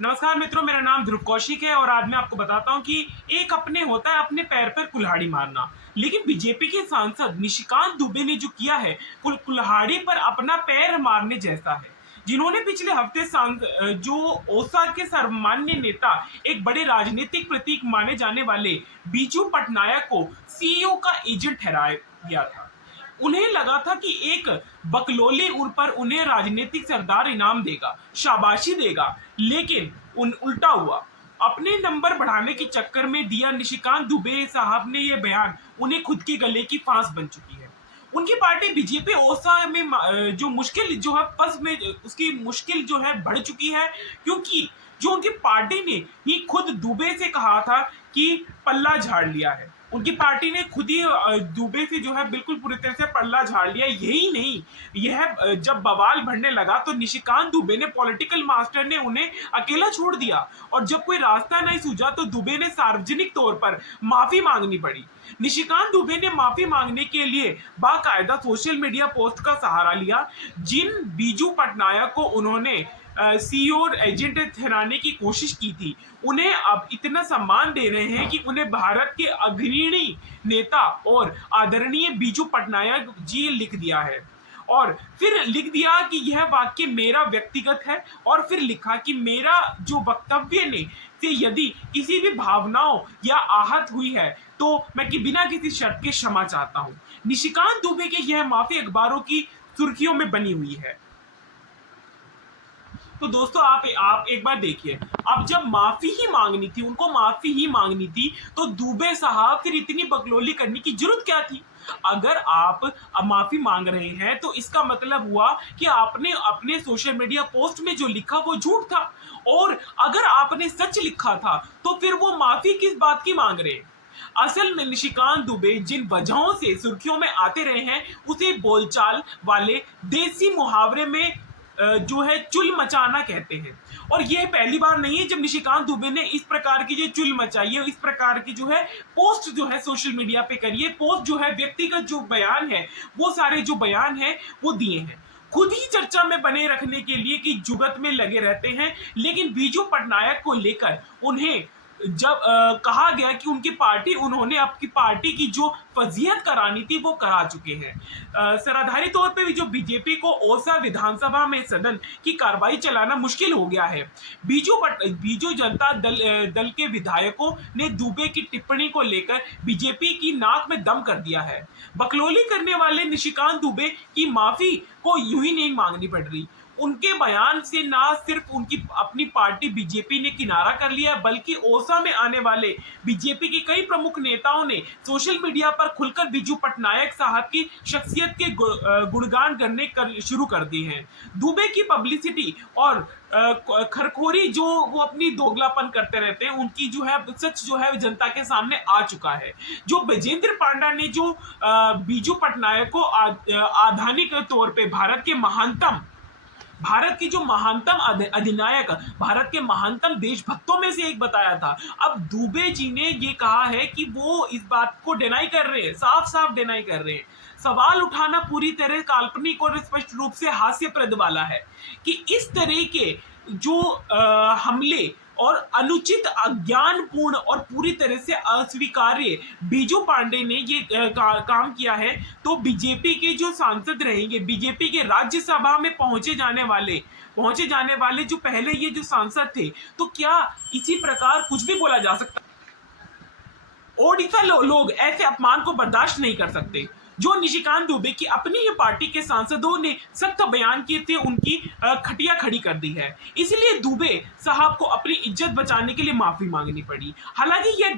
नमस्कार मित्रों, मेरा नाम ध्रुव कौशिक है और आज मैं आपको बताता हूं कि एक अपने होता है अपने पैर पर कुल्हाड़ी मारना। लेकिन बीजेपी के सांसद निशिकांत दुबे ने जो किया है कुल्हाड़ी पर अपना पैर मारने जैसा है। जिन्होंने पिछले हफ्ते जो ओसा के सर्वमान्य नेता, एक बड़े राजनीतिक प्रतीक माने जाने वाले बीजू पटनायक को सीईओ का एजेंट ठहराया गया था। उन्हें लगा था कि एक बकलोली उन पर उन्हें राजनीतिक सरदार इनाम देगा, शाबाशी देगा, लेकिन उल्टा हुआ। अपने नंबर बढ़ाने के चक्कर में दिया निशिकांत दुबे साहब ने यह बयान उन्हें खुद के गले की फांस बन चुकी है। उनकी पार्टी बीजेपी ओसा में जो मुश्किल जो है फंस में उसकी मुश्किल जो है बढ़ चुकी है, क्योंकि जो उनकी पार्टी ने ही खुद दुबे से कहा था कि पल्ला झाड़ लिया है। उनकी पार्टी ने खुद ही दुबे से जो है बिल्कुल पूरी तरह से पल्ला झाड़ लिया। यही नहीं, यह जब बवाल बढ़ने लगा तो निशिकांत दुबे ने, पॉलिटिकल मास्टर ने, उन्हें अकेला छोड़ दिया और जब कोई रास्ता नहीं सूझा तो दुबे ने सार्वजनिक तौर पर माफी मांगनी पड़ी। निशिकांत दुबे ने माफी मांगने के लिए बाकायदा सोशल मीडिया पोस्ट का सहारा लिया। जिन बीजू पटनायक को उन्होंने सीईओ एजेंट ठहराने की कोशिश की थी, उन्हें अब इतना सम्मान दे रहे हैं कि उन्हें भारत के अग्रणी नेता और आदरणीय बीजू पटनायक जी लिख दिया है। और फिर लिख दिया कि यह वाक्य मेरा व्यक्तिगत है और फिर लिखा कि मेरा जो वक्तव्य ने से यदि किसी भी भावनाओं या आहत हुई है तो मैं कि बिना किसी शर्त के क्षमा चाहता हूं। निशिकांत दुबे की यह माफी अखबारों की सुर्खियों में बनी हुई है। तो दोस्तों, आप एक बार देखिए, अब जब माफी ही मांगनी थी, उनको माफी ही मांगनी थी, तो दुबे साहब फिर इतनी बकलोली करने की जरूरत क्या थी? अगर आप अब माफी मांग रहे हैं तो इसका मतलब हुआ कि आपने अपने सोशल मीडिया पोस्ट में जो लिखा वो झूठ था, और अगर आपने सच लिखा था तो फिर वो माफी किस बात की मांग रहे हैं? असल में निशिकांत दुबे जिन वजहों से सुर्खियों में आते रहे हैं, उसे बोलचाल वाले देसी मुहावरे में जो है चुल मचाना कहते हैं। और यह पहली बार नहीं है जब निशिकांत दुबे ने इस प्रकार की जो चुल मचाई है, इस प्रकार की जो है पोस्ट जो है सोशल मीडिया पे करी है। पोस्ट जो है, व्यक्तिगत जो बयान है, वो सारे जो बयान है वो दिए हैं, खुद ही चर्चा में बने रखने के लिए कि जुगत में लगे रहते हैं। लेकिन बीजू पटनायक को लेकर उन्हें जब कहा गया कि उन्होंने आपकी पार्टी की जो फजीहत करानी थी वो करा चुके हैं। सराधारी तौर पे भी जो बीजेपी को ओसा विधानसभा में सदन की कार्रवाई चलाना मुश्किल हो गया है। बीजू जनता दल के विधायकों ने दुबे की टिप्पणी को लेकर बीजेपी की नाक में दम कर दिया है। बकलोली करने वाले निशिकांत दुबे की माफी को यूं ही नहीं मांगनी पड़ रही। उनके बयान से ना सिर्फ उनकी अपनी पार्टी बीजेपी ने किनारा कर लिया, बल्कि ओसा में आने वाले बीजेपी के कई प्रमुख नेताओं ने सोशल मीडिया पर खुलकर बीजू पटनायक साहब की शख्सियत के गुणगान करने शुरू कर दिए हैं। दुबे की पब्लिसिटी और खरखोरी जो वो अपनी दोगलापन करते रहते हैं, उनकी जो है सच जो है जनता के सामने आ चुका है। जो ब्रजेंद्र पांडा ने जो बीजू पटनायक को आधानिक तौर पे भारत की जो महानतम अधिनायक, भारत के महानतम देशभक्तों में से एक बताया था, अब दुबे जी ने ये कहा है कि वो इस बात को डिनाई कर रहे हैं, साफ साफ डिनाई कर रहे हैं। सवाल उठाना पूरी तरह काल्पनिक और स्पष्ट रूप से हास्यप्रद वाला है कि इस तरह के जो हमले और अनुचित, अज्ञानपूर्ण और पूरी तरह से अस्वीकार्य बीजू पांडे ने ये काम किया है, तो बीजेपी के जो सांसद रहेंगे, बीजेपी के राज्यसभा में पहुंचे जाने वाले जो पहले ये जो सांसद थे, तो क्या इसी प्रकार कुछ भी बोला जा सकता? ओडिशा लोग ऐसे अपमान को बर्दाश्त नहीं कर सकते। जो निशिकांत दुबे की अपनी ही पार्टी के सांसदों ने सख्त बयान किए थे, उनकी खटिया खड़ी कर दी है। इसलिए दुबे साहब को अपनी इज्जत बचाने के लिए माफी मांगनी पड़ी। हालांकि यह एक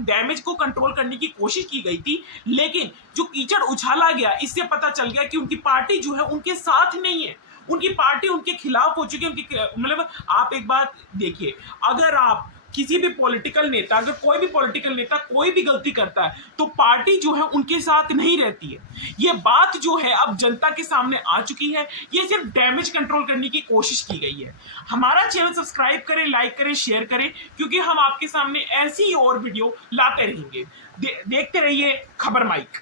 डैमेज को कंट्रोल करने की कोशिश की गई थी, लेकिन जो कीचड़ उछाला गया, इससे पता चल गया कि उनकी पार्टी जो है उनके साथ नहीं है, उनकी पार्टी उनके खिलाफ हो चुकी है। मतलब आप एक बात देखिए, अगर आप किसी भी पॉलिटिकल नेता, अगर कोई भी पॉलिटिकल नेता कोई भी गलती करता है तो पार्टी जो है उनके साथ नहीं रहती है। ये बात जो है अब जनता के सामने आ चुकी है। ये सिर्फ डैमेज कंट्रोल करने की कोशिश की गई है। हमारा चैनल सब्सक्राइब करें, लाइक करें, शेयर करें, क्योंकि हम आपके सामने ऐसी ही और वीडियो लाते रहेंगे। देखते रहिए खबर माइक।